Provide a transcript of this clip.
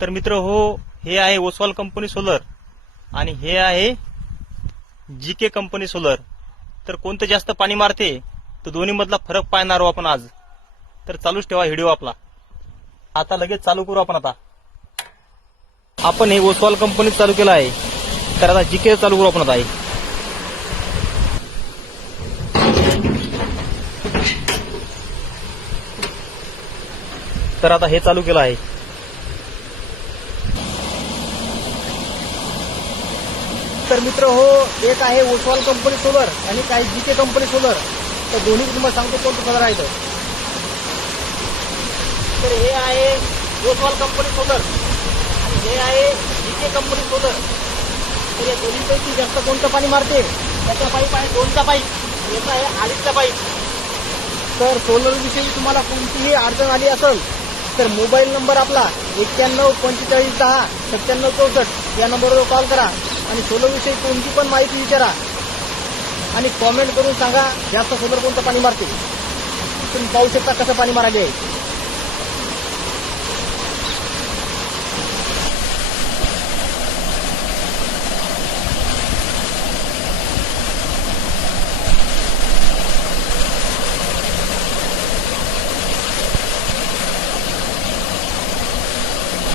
तर मित्र हो, हे आहे ओसवाल कंपनी सोलर आणि हे आहे जीके कंपनी सोलर. तर कोणतं जास्त पाणी मारते तर दोन्ही मधला फरक पाहणार आहोत आपण आज. तर चालूच ठेवा व्हिडिओ आपला. आता लगेच चालू करू आपण. आता आपण हे ओसवाल कंपनी चालू केलं आहे, तर आता जीके चालू करू आपण. आता तर आता हे चालू केलं आहे. तर मित्र हो, एक आहे ओसवाल कंपनी सोलर आणि काही जीके कंपनी सोलर. तर दोन्ही तुम्हाला सांगतो कोणतं सोलर आहे. तर हे आहे ओसवाल कंपनी सोलर आणि हे आहे जीके कंपनी सोलर. तर या दोन्हीपैकी जास्त कोणतं पाणी मारते? त्याचा पाईप आहे 2चा पाईप, याचा आहे 2.5चा पाईप. तर सोलर विषयी तुम्हाला कोणतीही अडचण आली असेल तर मोबाईल नंबर आपला 9145109764 या नंबरवर कॉल करा आणि सोलर विषयी कोणती पण माहिती विचारा आणि कॉमेंट करून सांगा जास्त सोलर कोणतं पाणी मारते. तुम्ही पाहू शकता कसं पाणी मारायला आहे.